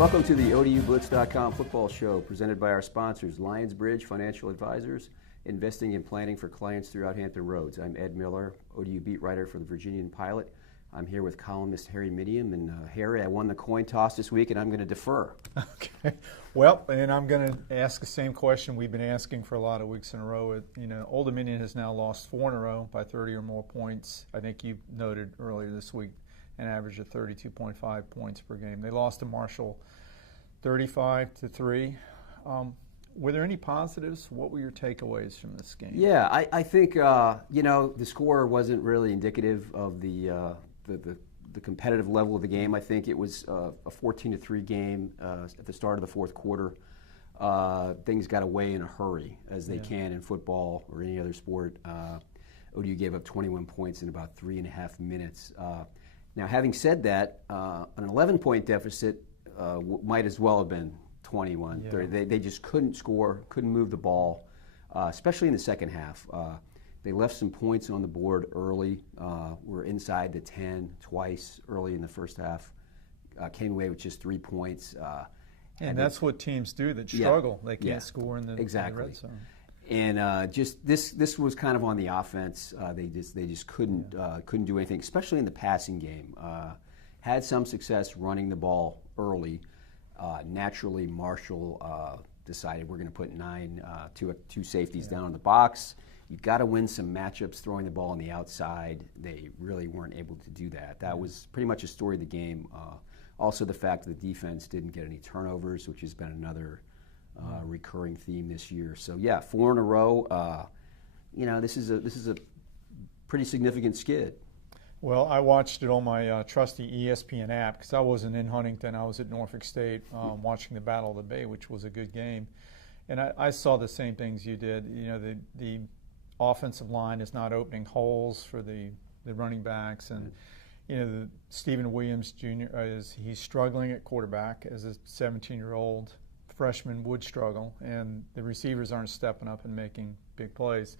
Welcome to the ODUblitz.com football show presented by our sponsors, Lionsbridge Financial Advisors, investing and planning for clients throughout Hampton Roads. I'm Ed Miller, ODU beat writer for the Virginian-Pilot. I'm here with columnist Harry Minium. And Harry, I won the coin toss this week, and I'm going to defer. Okay. Well, and I'm going to ask the same question we've been asking for a lot of weeks in a row. Old Dominion has now lost 4 in a row by 30 or more points. I think you noted earlier this week an average of 32.5 points per game. They lost to Marshall 35-3. Were there any positives? What were your takeaways from this game? Yeah, I think the score wasn't really indicative of the competitive level of the game. I think it was a 14-3 game at the start of the fourth quarter. Things got away in a hurry, as they can in football or any other sport. ODU gave up 21 points in about 3.5 minutes. Now, having said that, an 11-point deficit might as well have been 21. Yeah. They just couldn't score, couldn't move the ball, especially in the second half. They left some points on the board early. Were inside the 10 twice early in the first half. Came away with just 3 points. And that's what teams do that struggle. They can't score in the red zone. And just this was kind of on the offense. They just couldn't do anything, especially in the passing game. Had some success running the ball early. Naturally, Marshall decided we're going to put two safeties down in the box. You've got to win some matchups throwing the ball on the outside. They really weren't able to do that. That was pretty much a story of the game. Also, the fact that the defense didn't get any turnovers, which has been another recurring theme this year. So, 4 in a row. This is a pretty significant skid. Well, I watched it on my trusty ESPN app because I wasn't in Huntington. I was at Norfolk State watching the Battle of the Bay, which was a good game. And I saw the same things you did. The offensive line is not opening holes for the running backs. And, Stephen Williams Jr., he's struggling at quarterback as a 17-year-old freshman would struggle. And the receivers aren't stepping up and making big plays.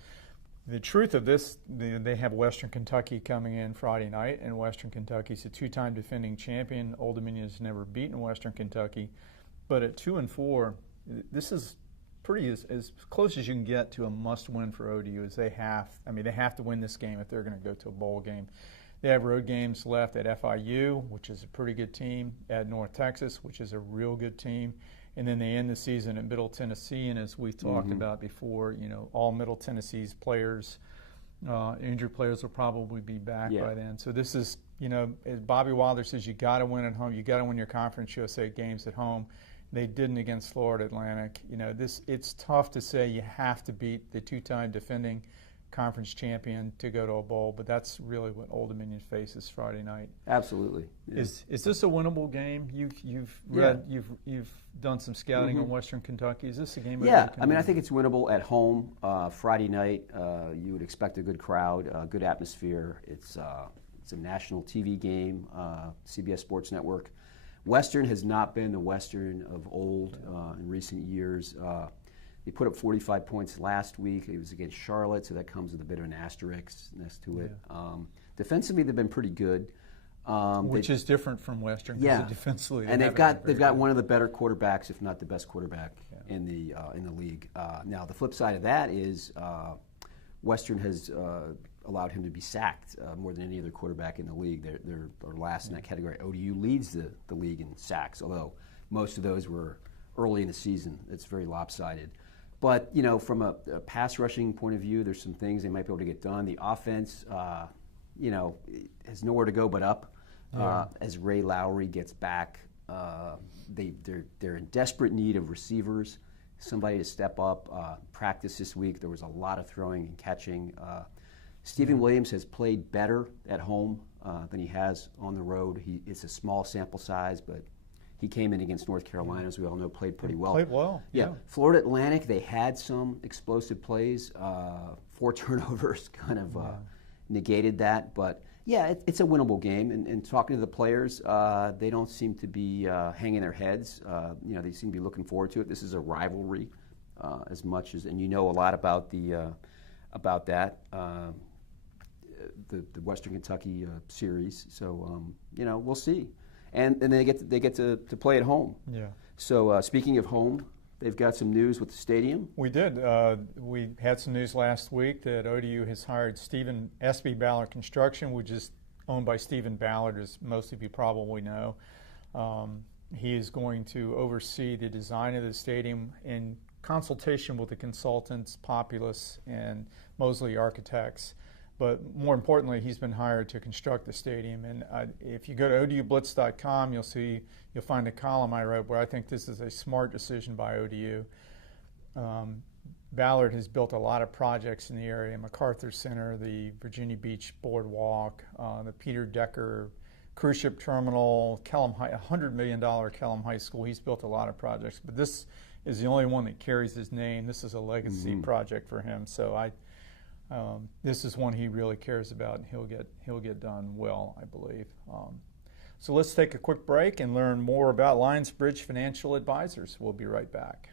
The truth of this, they have Western Kentucky coming in Friday night, and Western Kentucky's a 2-time defending champion. Old Dominion has never beaten Western Kentucky. But at 2-4, this is pretty as close as you can get to a must-win for ODU. As they have to win this game if they're going to go to a bowl game. They have road games left at FIU, which is a pretty good team, at North Texas, which is a real good team. And then they end the season at Middle Tennessee, and as we've talked about before, all Middle Tennessee's players, injured players will probably be back by then. So this is, as Bobby Wilder says, you got to win at home. You got to win your Conference USA games at home. They didn't against Florida Atlantic. It's tough to say you have to beat the 2-time defending conference champion to go to a bowl, but that's really what Old Dominion faces Friday night. Absolutely. Yeah. Is this a winnable game? You've read, you've done some scouting on Western Kentucky. Is this a game? Yeah, I think it's winnable at home. Friday night, you would expect a good crowd, good atmosphere. It's a national TV game, CBS Sports Network. Western has not been the Western of old in recent years. They put up 45 points last week. It was against Charlotte, so that comes with a bit of an asterisk next to it. Defensively, they've been pretty good, which is different from Western. Defensively, and they've got one of the better quarterbacks, if not the best quarterback in the league. Now, the flip side of that is Western has allowed him to be sacked more than any other quarterback in the league. They're last in that category. ODU leads the league in sacks, although most of those were early in the season. It's very lopsided. But, from a pass rushing point of view, there's some things they might be able to get done. The offense, has nowhere to go but up. As Ray Lowry gets back, they're in desperate need of receivers, somebody to step up. Practice this week, there was a lot of throwing and catching. Stephen Williams has played better at home than he has on the road. It's a small sample size, but he came in against North Carolina, as we all know, played pretty well. Played well, yeah. Florida Atlantic, they had some explosive plays. 4 turnovers kind of negated that. But, it's a winnable game. And talking to the players, they don't seem to be hanging their heads. They seem to be looking forward to it. This is a rivalry as much as – and a lot about that, the Western Kentucky series. So, we'll see. and they get to play at home. Yeah. So speaking of home, they've got some news with the stadium. We did. We had some news last week that ODU has hired Stephen SB Ballard Construction, which is owned by Stephen Ballard, as most of you probably know. He is going to oversee the design of the stadium in consultation with the consultants, Populous and Mosley Architects. But more importantly, he's been hired to construct the stadium. And if you go to ODUblitz.com, you'll find a column I wrote where I think this is a smart decision by ODU. Ballard has built a lot of projects in the area: MacArthur Center, the Virginia Beach Boardwalk, the Peter Decker cruise ship terminal, Kellum High, $100 million Kellum High School. He's built a lot of projects, but this is the only one that carries his name. This is a legacy project for him. So this is one he really cares about, and he'll get done well, I believe. So let's take a quick break and learn more about Lionsbridge Financial Advisors. We'll be right back.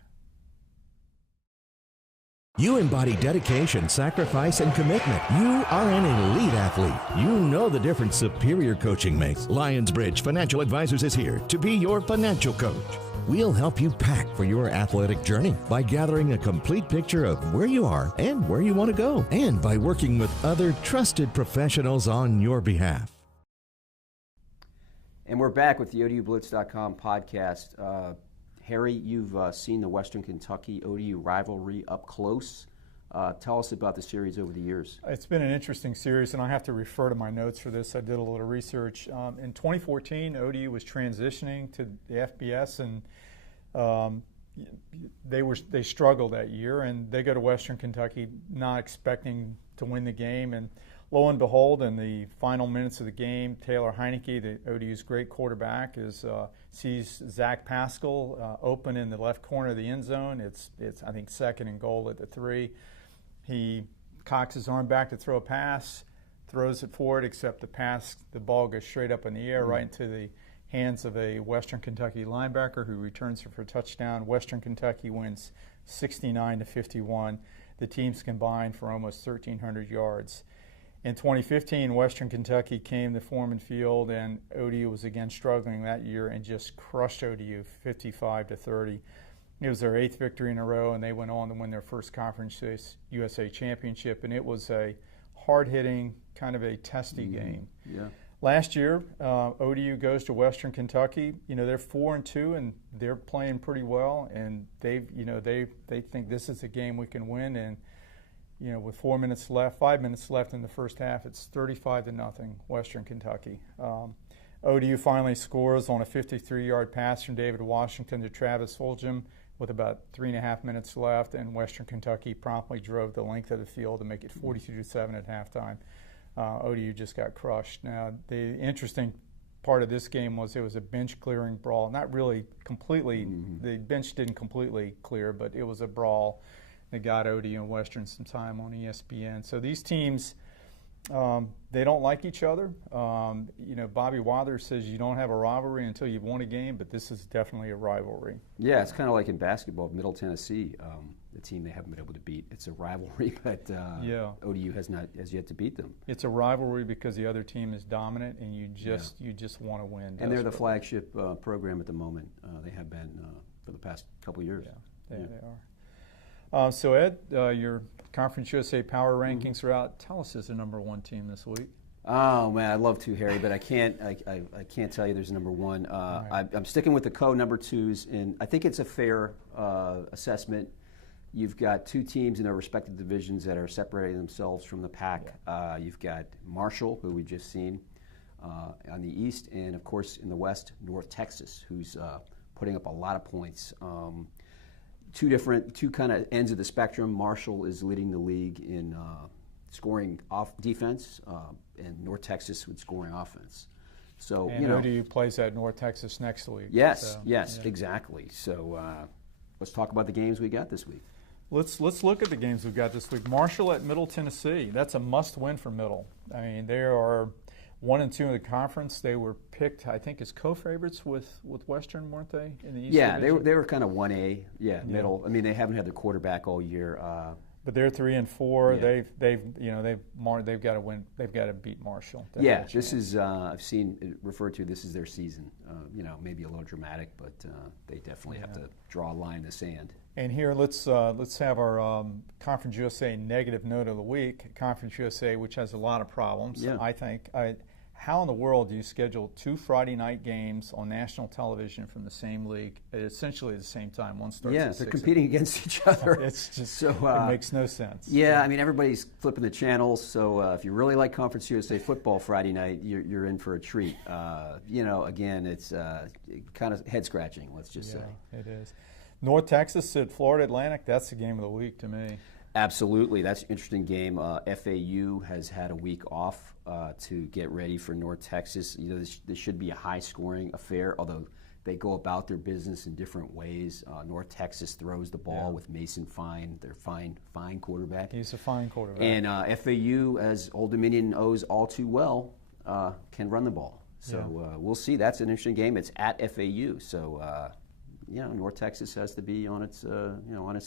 You embody dedication, sacrifice, and commitment. You are an elite athlete. You know the difference superior coaching makes. Lionsbridge Financial Advisors is here to be your financial coach. We'll help you pack for your athletic journey by gathering a complete picture of where you are and where you want to go, and by working with other trusted professionals on your behalf. And we're back with the ODUblitz.com podcast. Harry, you've seen the Western Kentucky ODU rivalry up close. Tell us about the series over the years. It's been an interesting series, and I have to refer to my notes for this. I did a little research. In 2014, ODU was transitioning to the FBS, and they struggled that year, and they go to Western Kentucky not expecting to win the game. And lo and behold, in the final minutes of the game, Taylor Heineke, the ODU's great quarterback, sees Zach Pascal open in the left corner of the end zone. It's I think 2nd and goal at the 3. He cocks his arm back to throw a pass, throws it forward, except the ball goes straight up in the air, right into the hands of a Western Kentucky linebacker who returns it for a touchdown. Western Kentucky wins 69-51. The teams combined for almost 1,300 yards. In 2015, Western Kentucky came to Foreman Field, and ODU was again struggling that year and just crushed ODU 55-30. It was their 8th victory in a row, and they went on to win their first Conference USA championship, and it was a hard-hitting, kind of a testy game. Yeah. Last year, ODU goes to Western Kentucky. They're 4-2, and they're playing pretty well, and they think this is a game we can win. And with 5 minutes left in the first half, it's 35-0 Western Kentucky. ODU finally scores on a 53-yard pass from David Washington to Travis Fulgham with about 3.5 minutes left, and Western Kentucky promptly drove the length of the field to make it 42-7 at halftime. ODU just got crushed. Now, the interesting part of this game was it was a bench-clearing brawl. Not really completely, the bench didn't completely clear, but it was a brawl that got ODU and Western some time on ESPN. So these teams, they don't like each other. Bobby Wather says you don't have a rivalry until you've won a game, but this is definitely a rivalry. Yeah, it's kind of like in basketball, Middle Tennessee, the team they haven't been able to beat. It's a rivalry, but ODU has yet to beat them. It's a rivalry because the other team is dominant, and you just want to win. And they're the flagship program at the moment. They have been for the past couple of years. Yeah, they are. So Ed, your Conference USA Power Rankings are out. Tell us who's the number 1 team this week. Oh man, I'd love to, Harry, but I can't. I can't tell you there's a number 1. Right. I'm sticking with the number 2s, and I think it's a fair assessment. You've got 2 teams in their respective divisions that are separating themselves from the pack. You've got Marshall, who we've just seen on the east, and of course in the west, North Texas, who's putting up a lot of points. Two kind of ends of the spectrum. Marshall is leading the league in scoring off defense, and North Texas with scoring offense. So and ODU plays at North Texas next week. Yes, exactly. So let's talk about the games we got this week. Let's look at the games we've got this week. Marshall at Middle Tennessee. That's a must-win for Middle. I mean, they are 1 and 2 in the conference. They were picked, I think, as co-favorites with Western, weren't they? In the East Division? they were kind of 1A. Middle. I mean, they haven't had their quarterback all year. But they're 3-4. Yeah. They've got to win. They've got to beat Marshall. Yeah, this is I've seen it referred to. This is their season. Maybe a little dramatic, but they definitely have to draw a line in the sand. And here, let's have our Conference USA negative note of the week. Conference USA, which has a lot of problems. Yeah. I think. How in the world do you schedule 2 Friday night games on national television from the same league at essentially the same time? One starts at 6. They're competing against each other. It's just so it makes no sense. Yeah, I mean everybody's flipping the channels. So if you really like Conference USA football Friday night, you're in for a treat. Again, it's kind of head scratching. Let's just say it is. North Texas at Florida Atlantic. That's the game of the week to me. Absolutely, that's an interesting game. FAU has had a week off to get ready for North Texas. This should be a high-scoring affair, although they go about their business in different ways. North Texas throws the ball with Mason Fine, their fine quarterback. He's a fine quarterback. And FAU, as Old Dominion knows all too well, can run the ball. So we'll see. That's an interesting game. It's at FAU, so. North Texas has to be on its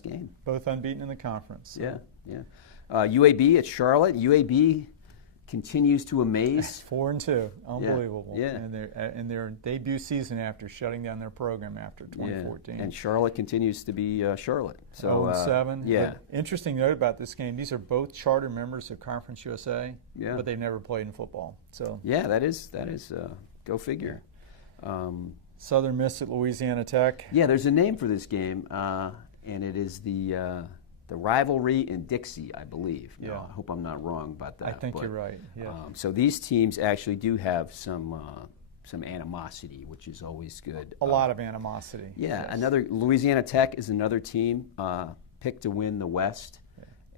game. Both unbeaten in the conference. So. Yeah. UAB at Charlotte. UAB continues to amaze. 4-2, unbelievable. Yeah. And their debut season after shutting down their program after 2014. Yeah. And Charlotte continues to be Charlotte. So 0-7. Yeah. But interesting note about this game: these are both charter members of Conference USA. Yeah. But they've never played in football. So. Yeah, that is go figure. Southern Miss at Louisiana Tech. Yeah, there's a name for this game, and it is the rivalry in Dixie, I believe. Yeah. I hope I'm not wrong about that. I think you're right. Yeah. So these teams actually do have some animosity, which is always good. A lot of animosity. Yeah. Yes. Another Louisiana Tech is another team picked to win the West.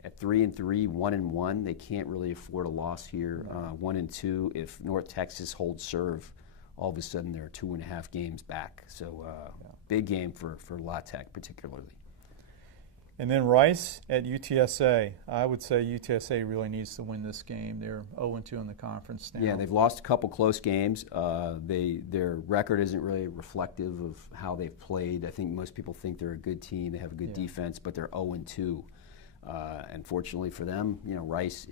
At 3-3, 1-1, they can't really afford a loss here. 1-2, if North Texas holds serve. All of a sudden, they're 2.5 games back. So, big game for La Tech, particularly. And then Rice at UTSA. I would say UTSA really needs to win this game. They're 0-2 in the conference now. Yeah, they've lost a couple close games. Their record isn't really reflective of how they've played. I think most people think they're a good team. They have a good defense, but they're 0-2. Unfortunately for them, Rice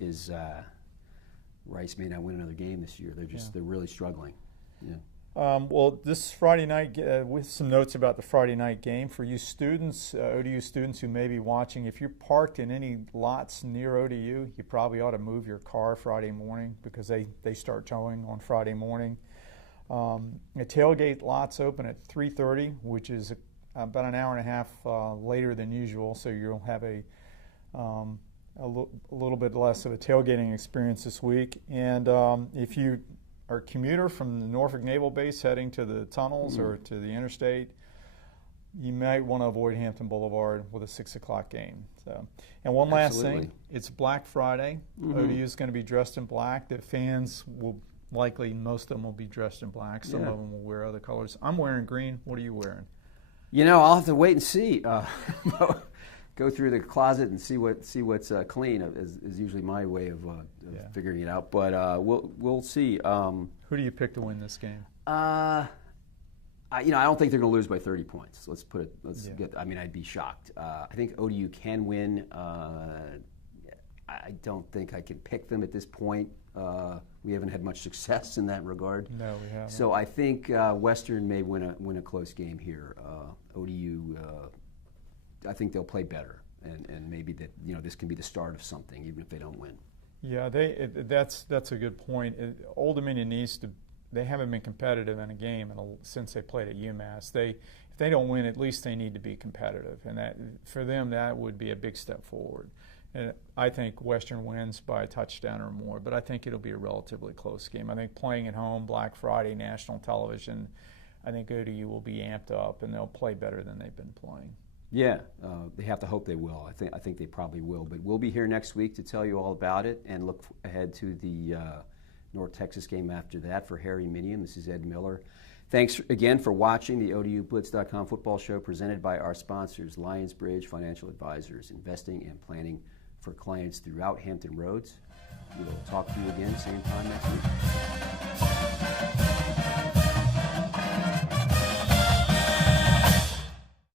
may not win another game this year. They're really struggling. Yeah. Well, this Friday night, with some notes about the Friday night game for you students, ODU students who may be watching, if you're parked in any lots near ODU, you probably ought to move your car Friday morning because they start towing on Friday morning. The tailgate lots open at 3:30, which is about an hour and a half later than usual, so you'll have a little bit less of a tailgating experience this week. And if you are a commuter from the Norfolk Naval Base heading to the tunnels or to the interstate, you might want to avoid Hampton Boulevard with a 6 o'clock game. So, and one last thing, it's Black Friday. ODU is going to be dressed in black. The fans will likely, most of them will be dressed in black. Some of them will wear other colors. I'm wearing green. What are you wearing? I'll have to wait and see. Go through the closet and see what's clean is usually my way of figuring it out. But we'll see. Who do you pick to win this game? I don't think they're going to lose by 30 points. I'd be shocked. I think ODU can win. I don't think I can pick them at this point. We haven't had much success in that regard. No, we haven't. So I think Western may win a close game here. ODU. I think they'll play better, and maybe that this can be the start of something, even if they don't win. Yeah, that's a good point. Old Dominion needs to. They haven't been competitive in a game since they played at UMass. If they don't win, at least they need to be competitive, and that for them that would be a big step forward. And I think Western wins by a touchdown or more, but I think it'll be a relatively close game. I think playing at home, Black Friday, national television, I think ODU will be amped up and they'll play better than they've been playing. Yeah, they have to hope they will. I think they probably will. But we'll be here next week to tell you all about it and look ahead to the North Texas game after that. For Harry Minium, this is Ed Miller. Thanks again for watching the ODUblitz.com football show presented by our sponsors, Lionsbridge Financial Advisors, investing and planning for clients throughout Hampton Roads. We will talk to you again same time next week.